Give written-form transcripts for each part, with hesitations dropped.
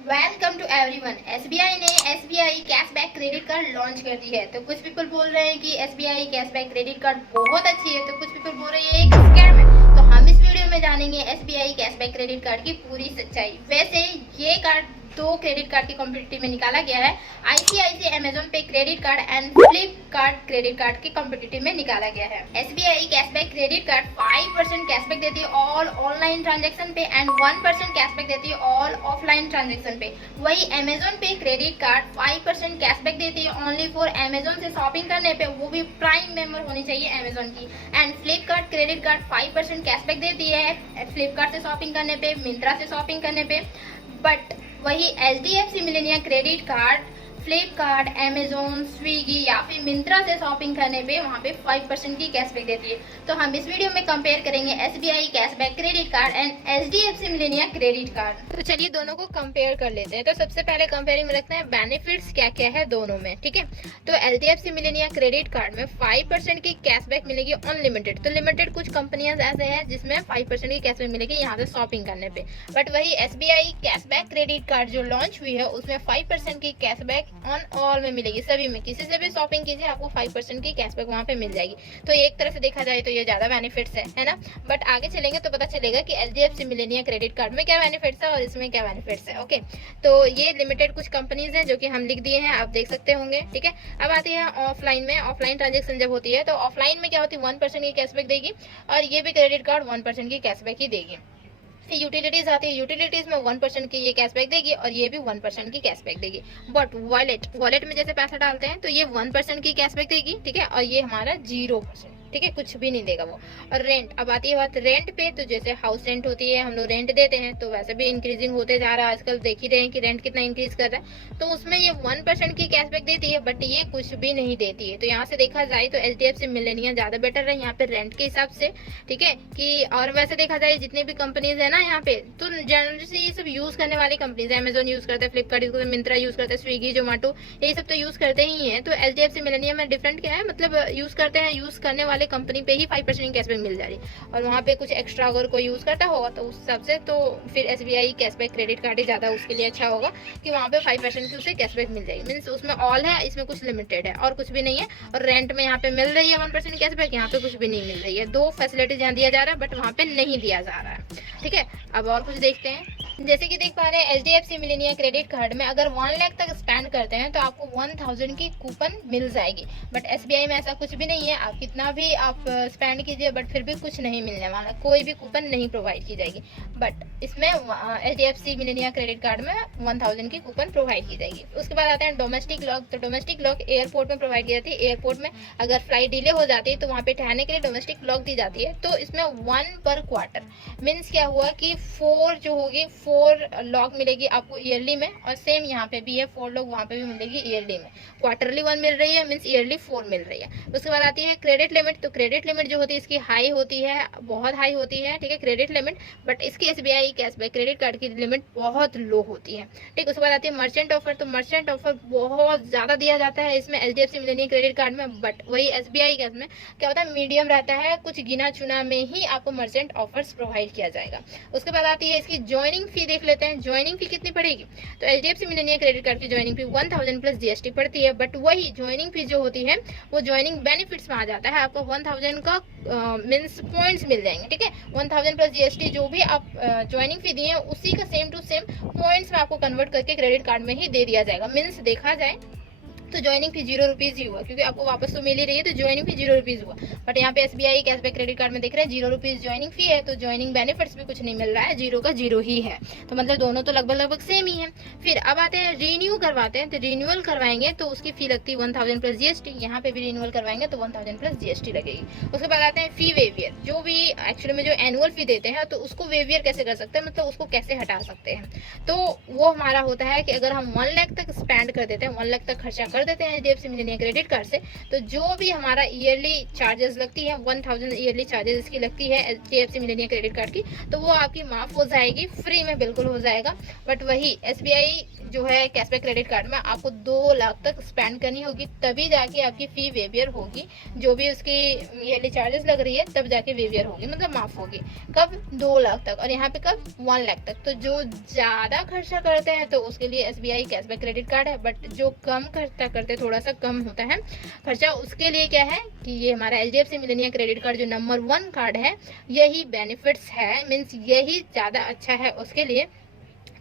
Welcome to everyone. SBI ने SBI cashback credit card launch कर दी है। तो कुछ पीपल बोल रहे हैं कि एसबीआई कैशबैक क्रेडिट कार्ड बहुत अच्छी है, तो कुछ पीपल बोल रहे हैं एक स्कैम है। तो हम इस वीडियो में जानेंगे एसबीआई कैशबैक क्रेडिट कार्ड की पूरी सच्चाई। वैसे ये कार्ड दो क्रेडिट कार्ड की कॉम्पिटिटिव में निकाला गया है। आईसीआईसी अमेजोन पे credit card and Flipkart credit card के कॉम्पिटिटिव में निकाला गया है। SBI cashback credit card 5% cashback देती है ऑल ऑनलाइन ट्रांजेक्शन पे एंड 1% कैशबैक देती है ऑल ऑफलाइन ट्रांजेक्शन पे। वही अमेजोन पे क्रेडिट कार्ड 5% कैशबैक देती है ओनली फॉर अमेजोन से शॉपिंग करने पे, वो भी प्राइम मेंबर होनी चाहिए अमेजोन की। And Flipkart credit card 5% cashback देती है फ्लिपकार्ट से शॉपिंग करने पे, मिंत्रा से शॉपिंग करने पे। बट वही HDFC Melania credit card Flipkart, Amazon, Swiggy या फिर मिंत्रा से शॉपिंग करने पे वहाँ पे 5% की कैशबैक देती है। तो हम इस वीडियो में कंपेयर करेंगे SBI cashback credit card and HDFC Melania credit card. तो चलिए दोनों को कंपेयर कर लेते हैं। तो सबसे पहले कंपेयरिंग में रखते हैं बेनिफिट्स क्या क्या है दोनों में, ठीक है। तो एचडीएफसी मिलेनिया क्रेडिट कार्ड में 5% की कैशबैक मिलेगी अनलिमिटेड। तो लिमिटेड कुछ कंपनियां ऐसे हैं जिसमें 5% की कैशबैक मिलेगी यहाँ से शॉपिंग करने पे। बट वही एसबीआई कैशबैक क्रेडिट कार्ड जो लॉन्च हुई है उसमें 5% की कैशबैक ऑन ऑल में मिलेगी। सभी में किसी से भी शॉपिंग कीजिए आपको 5% की कैशबैक वहाँ पे मिल जाएगी। तो एक तरह से देखा जाए तो ये ज्यादा बेनिफिट्स है ना। बट आगे चलेंगे तो पता चलेगा कि एचडीएफसी मिलेनिया क्रेडिट कार्ड में क्या बेनिफिट्स है और इसमें क्या बेनिफिट्स है। ओके, तो ये लिमिटेड कुछ कंपनीज हैं जो कि हम लिख दिए हैं, आप देख सकते होंगे, ठीक है। अब आती है ऑफलाइन में। ऑफलाइन ट्रांजेक्शन जब होती है तो ऑफलाइन में क्या होती है, 1% की कैशबैक देगी और ये भी क्रेडिट कार्ड 1% की कैशबैक ही देगी। फिर यूटिलिटीज आती है, यूटिलिटीज में 1% की ये कैशबैक देगी और ये भी 1% की कैशबैक देगी। बट वॉलेट वॉलेट में जैसे पैसा डालते हैं तो ये 1% की कैशबैक देगी, ठीक है, और ये हमारा 0%, ठीक है, कुछ भी नहीं देगा वो। और रेंट, अब आती है बात रेंट पे। तो जैसे हाउस रेंट होती है, हम लोग रेंट देते हैं तो वैसे भी इंक्रीजिंग होते जा रहा है, आजकल देख ही रहे हैं कि रेंट कितना इंक्रीज कर रहा है। तो उसमें ये 1% की कैशबैक देती है बट ये कुछ भी नहीं देती है। तो यहाँ से देखा जाए तो एचडीएफसी मिलेनिया ज्यादा बेटर है यहाँ पे रेंट के हिसाब से, ठीक है कि। और वैसे देखा जाए जितनी भी कंपनीज है ना यहाँ पे, तो जनरली से ये सब यूज करने वाली कंपनीज है। अमेजोन यूज करता है, फ्लिपकार्ट यूज करता है, मिंत्रा यूज करता है, स्विगी, जोमेटो, ये सब तो यूज करते ही है। तो एचडीएफसी मिलेनिया में डिफरेंट क्या है, मतलब यूज करते हैं, यूज करने वाले कंपनी पे ही 5% कैशबैक मिल जा रही है। और वहाँ पे कुछ एक्स्ट्रा अगर कोई यूज करता होगा तो उस हिसाब से तो फिर एसबीआई कैशबैक क्रेडिट कार्ड ही ज्यादा उसके लिए अच्छा होगा कि वहाँ पे 5% की उसे कैशबैक मिल जाएगी। मीन्स उसमें ऑल है, इसमें कुछ लिमिटेड है और कुछ भी नहीं है। और रेंट में यहाँ पे मिल रही है 1% कैशबैक, यहाँ पे कुछ भी नहीं मिल रही है। दो फैसिलिटीज यहाँ दिया जा रहा है बट वहाँ पे नहीं दिया जा रहा है, ठीक है। अब और कुछ देखते हैं। जैसे कि देख पा रहे हैं एचडीएफसी मिलेनिया क्रेडिट कार्ड में अगर 1 लाख तक स्पेंड करते हैं तो आपको 1000 की कूपन मिल जाएगी। बट एसबीआई में ऐसा कुछ भी नहीं है, आप कितना भी आप स्पेंड कीजिए बट फिर भी कुछ नहीं मिलने वाला, कोई भी कूपन नहीं प्रोवाइड की जाएगी। बट इसमें एचडीएफसी मिलेनिया क्रेडिट कार्ड में 1000 की कूपन प्रोवाइड की जाएगी। उसके बाद आते हैं डोमेस्टिक लॉक। तो डोमेस्टिक लॉक एयरपोर्ट में प्रोवाइड की जाती है। एयरपोर्ट में अगर फ्लाइट डिले हो जाती है तो वहाँ पे ठहरने के लिए डोमेस्टिक लॉक दी जाती है। तो इसमें 1 पर क्वार्टर, मीन्स क्या हुआ कि 4 जो होगी 4 लॉक मिलेगी आपको ईयरली में। और सेम यहाँ पे भी है 4 लॉक, वहाँ पे भी मिलेगी ईयरली में। क्वार्टरली 1 मिल रही है, मीन्स ईयरली 4 मिल रही है। उसके बाद आती है क्रेडिट लिमिट। तो क्रेडिट लिमिट जो होती है इसकी हाई होती है, बहुत हाई होती है, ठीक है, क्रेडिट लिमिट। बट इसकी एसबीआई कैशबैक क्रेडिट कार्ड की लिमिट बहुत लो होती है, ठीक। उसके बाद आती है मर्चेंट ऑफर। तो मर्चेंट ऑफर बहुत ज्यादा दिया जाता है इसमें एचडीएफसी मिलेनिया क्रेडिट कार्ड में। बट वही एसबीआई के में क्या होता है, मीडियम रहता है, कुछ गिना चुना में ही आपको मर्चेंट ऑफर्स प्रोवाइड किया जाएगा। उसके बाद आती है इसकी ज्वाइनिंग फी। देख लेते हैं ज्वाइनिंग फी कितनी पड़ेगी। तो एचडीएफसी मिलेनिया क्रेडिट कार्ड की ज्वाइनिंग फी 1000 प्लस जीएसटी पड़ती है। बट वही ज्वाइनिंग फी जो होती है वो ज्वाइनिंग बेनिफिट्स में आ जाता है। आपको 1000 का मीन्स पॉइंट्स मिल जाएंगे, ठीक है। 1000 प्लस जीएसटी जो भी आप ज्वाइनिंग फी दिए उसी का सेम टू सेम पॉइंट्स में आपको कन्वर्ट करके क्रेडिट कार्ड में ही दे दिया जाएगा। मीन्स देखा जाए तो ज्वाइनिंग फी 0 रुपीज ही हुआ, क्योंकि आपको वापस तो मिल ही रही है, तो ज्वाइनिंग फी 0 रुपीज हुआ। बट यहाँ पे एसबीआई कैशबैक क्रेडिट कार्ड में देख रहे हैं 0 रुपीज ज्वाइनिंग फी है, तो ज्वाइनिंग बेनिफिट्स भी कुछ नहीं मिल रहा है, 0 का 0 ही है। तो मतलब दोनों तो लगभग लगभग सेम ही है। फिर अब आते हैं रीन्यू करवाते हैं। तो रिन्यूअल करवाएंगे तो उसकी फी लगती है 1000 प्लस जीएसटी। यहाँ पे भी रिन्यूअल करवाएंगे तो 1000 प्लस जीएसटी लगेगी। उसके बाद आते हैं फी वेवियर। जो भी एक्चुअली में जो एनुअल फी देते हैं तो उसको वेवियर कैसे कर सकते हैं, मतलब उसको कैसे हटा सकते हैं। तो वो हमारा होता है कि अगर हम 1 लाख तक स्पेंड कर देते हैं, 1 लाख तक खर्चा कर कर देते हैं HDFC मिलेनियम क्रेडिट कार्ड से, तो जो भी हमारा ईयरली चार्जेस लगती है 1000 ईयरली चार्जेस इसकी लगती है HDFC मिलेनियम क्रेडिट कार्ड की, तो वो आपकी माफ हो जाएगी, फ्री में बिल्कुल हो जाएगा। बट वही SBI जो है कैशबैक क्रेडिट कार्ड में आपको 2 लाख तक स्पेंड करनी होगी, तभी जाके आपकी फी वेवियर होगी, जो भी उसकी ईयरली चार्जेस लग रही है तब जाके वेवियर होगी, मतलब माफ होगी। कब? 2 लाख तक, और यहाँ पे कब? 1 लाख तक। तो जो ज्यादा खर्चा करते हैं तो उसके लिए SBI कैशबैक क्रेडिट कार्ड है, बट जो कम खर्चा करते हैं, थोड़ा सा कम होता है खर्चा, उसके लिए क्या है कि ये हमारा HDFC मिलेनियम क्रेडिट कार्ड जो नंबर 1 कार्ड है, यही बेनिफिट्स है, मीन्स यही ज्यादा अच्छा है उसके लिए।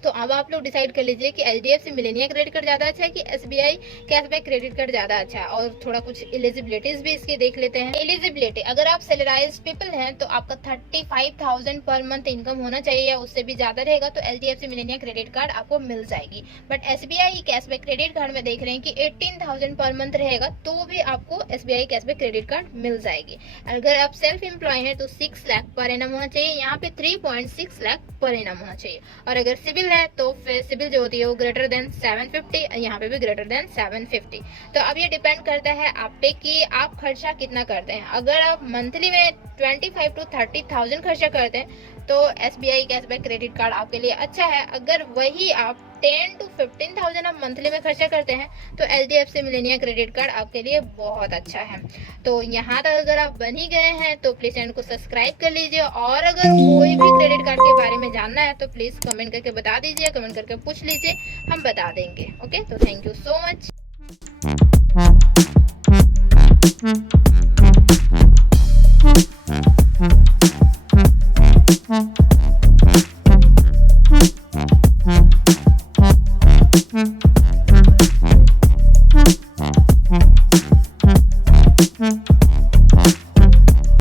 तो अब आप लोग डिसाइड कर लीजिए कि HDFC मिलेनियम क्रेडिट कार्ड ज्यादा अच्छा है कि SBI कैशबैक क्रेडिट कार्ड ज्यादा अच्छा है। और थोड़ा कुछ एलिजिबिलिटीज भी इसके देख लेते हैं। एलिजिबिलिटी, अगर आप सैलराइज पीपल हैं तो आपका 35,000 पर मंथ इनकम होना चाहिए या उससे भी ज्यादा रहेगा तो HDFC मिलेनियम क्रेडिट कार्ड आपको मिल जाएगी। But SBI cashback credit card में देख रहे हैं कि 18,000 पर मंथ रहेगा तो भी आपको SBI कैशबैक क्रेडिट कार्ड मिल जाएगी। अगर आप सेल्फ एम्प्लॉय हैं तो 6 लाख पर एनम होना चाहिए, यहाँ पे 3.6 लाख पर एनम होना चाहिए। और अगर सिविल है तो फिर सिविल जो होती है वो ग्रेटर देन 750, यहाँ पे भी ग्रेटर देन 750। तो अब ये डिपेंड करता है आप पे कि आप खर्चा कितना करते हैं। अगर आप मंथली में 25 to 30,000 खर्चा करते हैं तो SBI कैशबैक क्रेडिट कार्ड आपके लिए अच्छा है। अगर वही आप 10 to 15,000 आप मंथली में खर्चा करते हैं तो HDFC मिलेनियम क्रेडिट कार्ड आपके लिए बहुत अच्छा है। तो यहाँ तक अगर आप बन ही गए हैं तो प्लीज चैनल को सब्सक्राइब कर लीजिए, और अगर कोई भी क्रेडिट कार्ड के बारे में जानना है तो प्लीज कमेंट करके बता दीजिए, कमेंट करके पूछ लीजिए, हम बता देंगे। ओके, तो थैंक यू सो मच।